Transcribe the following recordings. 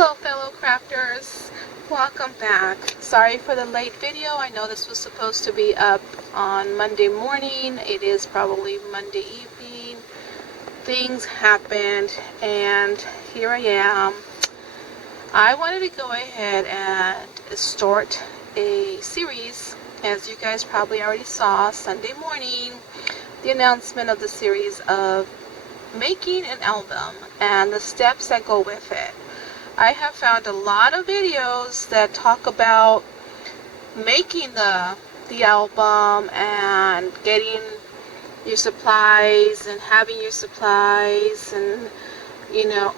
Hello fellow crafters, welcome back. Sorry for the late video. I know this was supposed to be up on Monday morning. It is probably Monday evening. Things happened and here I am. I wanted to go ahead and start a series. As you guys probably already saw Sunday morning, the announcement of the series of making an album and the steps that go with it. I have found a lot of videos that talk about making the album and getting your supplies and having your supplies and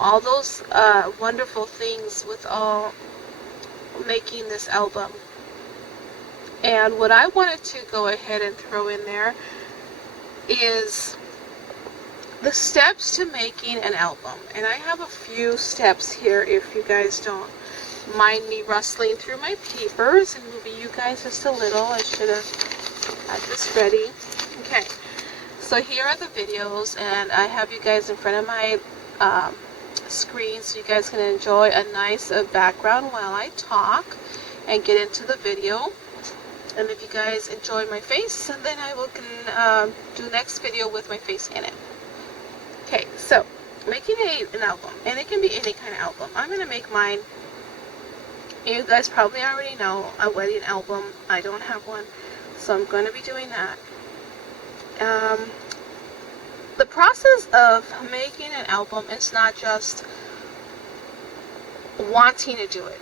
all those wonderful things with all making this album. And what I wanted to go ahead and throw in there is the steps to making an album. And I have a few steps here if you guys don't mind me rustling through my papers and moving you guys just a little. I should have had this ready. Okay, so here are the videos and I have you guys in front of my screen so you guys can enjoy a nice background while I talk and get into the video. And if you guys enjoy my face, then I will do next video with my face in it. Okay, so making an album, and it can be any kind of album. I'm going to make mine, you guys probably already know, a wedding album. I don't have one, so I'm going to be doing that. The process of making an album is not just wanting to do it,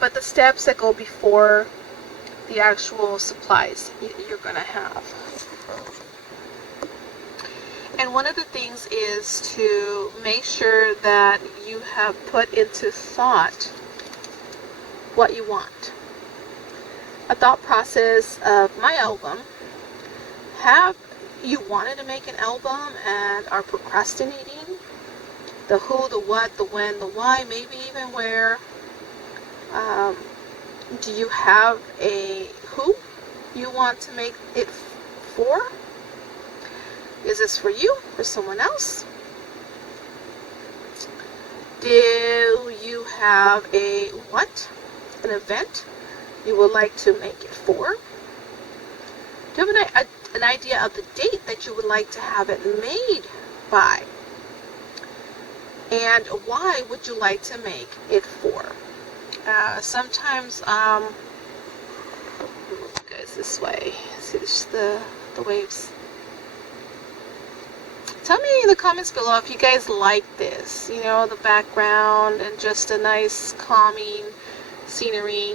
but the steps that go before the actual supplies you're going to have. And one of the things is to make sure that you have put into thought what you want. A thought process of my album. Have you wanted to make an album and are procrastinating? The who, the what, the when, the why, maybe even where. Do you have a who you want to make it for? Is this for you, for someone else? Do you have a what? An event you would like to make it for? Do you have an idea of the date that you would like to have it made by? And why would you like to make it for? Sometimes, move you guys this way. See the waves. Tell me in the comments below if you guys like this, the background and just a nice calming scenery.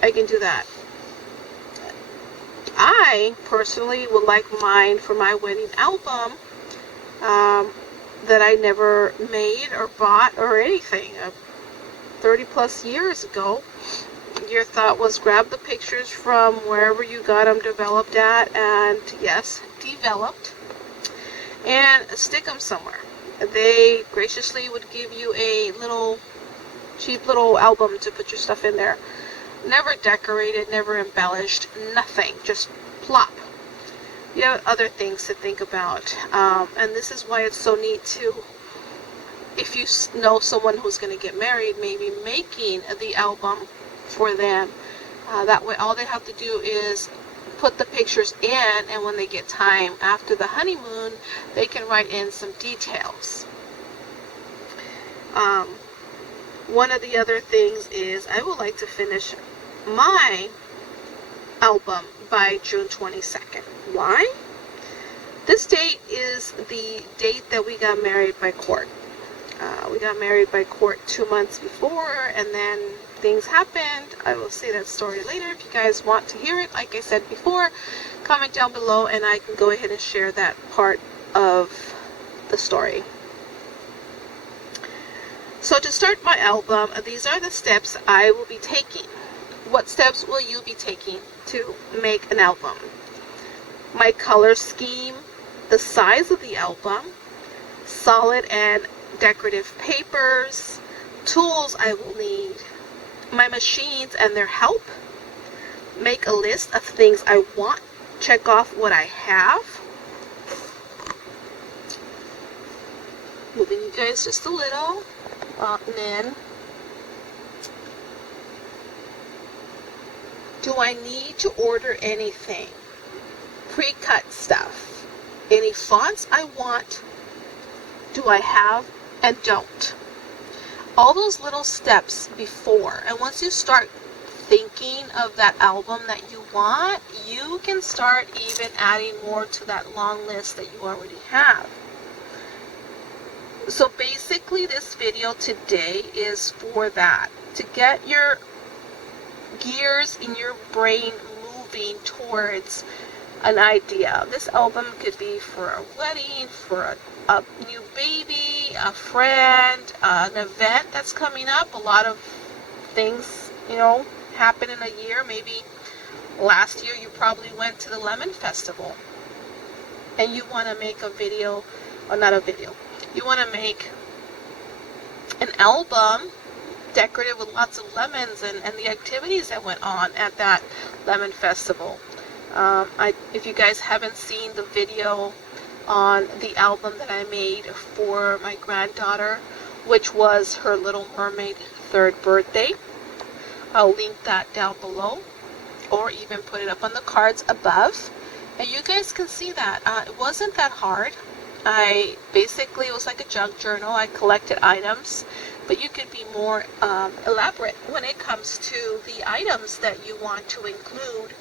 I can do that. I personally would like mine for my wedding album that I never made or bought or anything. 30 plus years ago, your thought was grab the pictures from wherever you got them developed at, and yes, developed, and stick them somewhere. They graciously would give you a little cheap little album to put your stuff in there. Never decorated, never embellished, nothing, just plop. You have other things to think about, and this is why it's so neat too. If you know someone who's going to get married, maybe making the album for them. That way all they have to do is put the pictures in, and when they get time after the honeymoon, they can write in some details. One of the other things is I would like to finish my album by June 22nd. Why? This date is the date that we got married by court. We got married by court 2 months before, and then things happened. I will say that story later. If you guys want to hear it, like I said before, comment down below and I can go ahead and share that part of the story. So to start my album, these are the steps I will be taking. What steps will you be taking to make an album? My color scheme, the size of the album, solid and decorative papers, tools I will need, my machines and their help, make a list of things I want, check off what I have, moving you guys just a little, And then, do I need to order anything? Pre-cut stuff. Any fonts I want, do I have and don't? All those little steps before. And once you start thinking of that album that you want, you can start even adding more to that long list that you already have. So basically this video today is for that. To get your gears in your brain moving towards an idea. This album could be for a wedding, for a new baby, a friend, an event that's coming up. A lot of things, happen in a year. Maybe last year you probably went to the Lemon Festival and you want to make a video, or not a video, you want to make an album decorated with lots of lemons and the activities that went on at that Lemon Festival. If you guys haven't seen the video on the album that I made for my granddaughter, which was her Little Mermaid 3rd birthday, I'll link that down below, or even put it up on the cards above, and you guys can see that. It wasn't that hard. It was like a junk journal. I collected items, but you could be more elaborate when it comes to the items that you want to include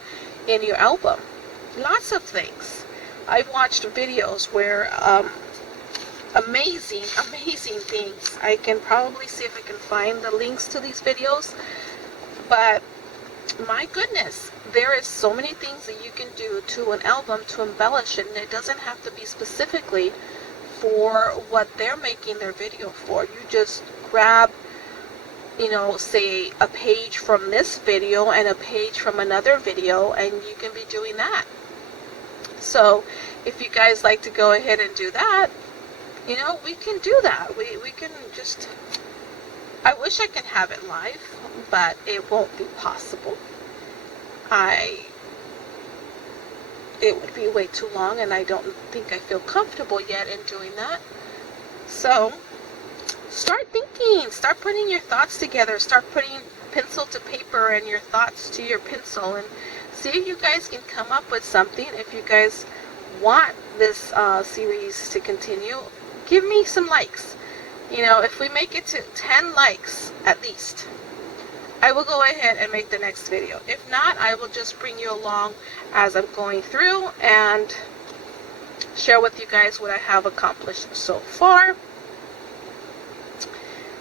in your album. Lots of things. I've watched videos where amazing things. I can probably see if I can find the links to these videos, but my goodness, there is so many things that you can do to an album to embellish it, and it doesn't have to be specifically for what they're making their video for. You just grab, say a page from this video and a page from another video, and you can be doing that. So if you guys like to go ahead and do that, we can do that. We can just, I wish I could have it live, but it won't be possible. It would be way too long, and I don't think I feel comfortable yet in doing that. So start thinking, start putting your thoughts together, start putting pencil to paper and your thoughts to your pencil, and see if you guys can come up with something. If you guys want this series to continue, give me some likes. If we make it to 10 likes at least, I will go ahead and make the next video. If not, I will just bring you along as I'm going through and share with you guys what I have accomplished so far.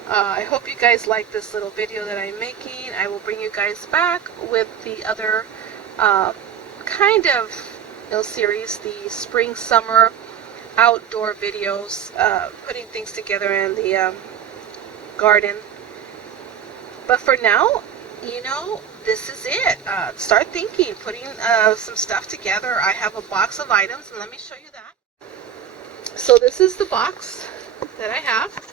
I hope you guys like this little video that I'm making. I will bring you guys back with the other kind of series, the spring summer outdoor videos, putting things together in the garden. But for now, this is it. Start thinking, putting some stuff together. I have a box of items, and let me show you that. So this is the box that I have.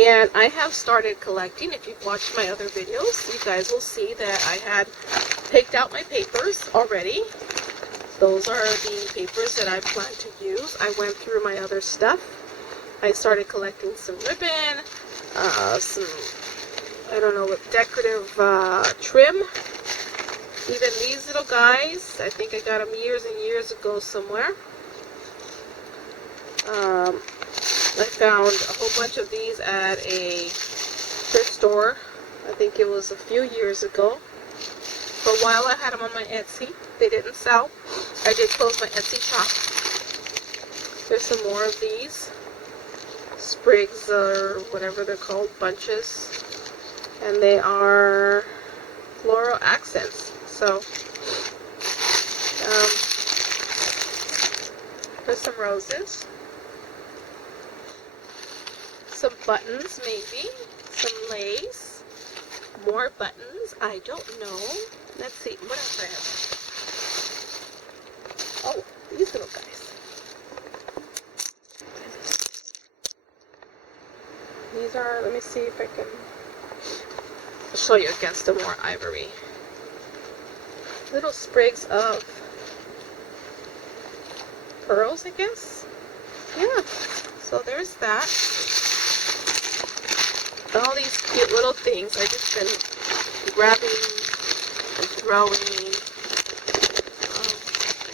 And I have started collecting. If you've watched my other videos, you guys will see that I had picked out my papers already. Those are the papers that I plan to use. I went through my other stuff. I started collecting some ribbon, some, I don't know what, decorative trim. Even these little guys, I think I got them years and years ago somewhere. I found a whole bunch of these at a thrift store. I think it was a few years ago. For a while I had them on my Etsy. They didn't sell. I did close my Etsy shop. There's some more of these. Sprigs or whatever they're called, bunches. And they are floral accents. So, there's some roses. Some buttons, maybe. Some lace. More buttons. I don't know. Let's see. What else I have? Oh, these little guys. These are, let me see if I can show you against the more ivory. Little sprigs of pearls, I guess. Yeah. So there's that. all these cute little things. I've just been grabbing and throwing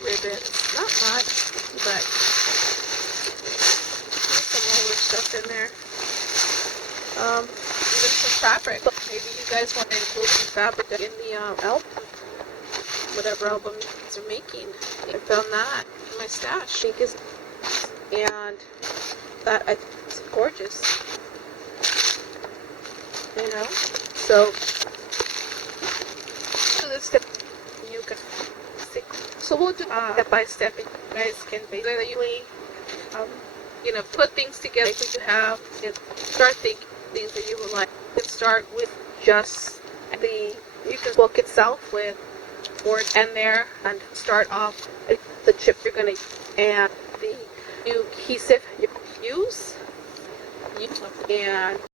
ribbons. Not much, but there's some older stuff in there. Even some fabric. Maybe you guys want to include some fabric in the album, whatever album you guys are making. I found that in my stash. And that I think is gorgeous. You know? So this step you can see. So we'll do step by step. You guys can basically you know, put things together that you have and start thinking things that you would like. You can start with just you can book itself with board and there and start off with the chip you're gonna and the new adhesive you use and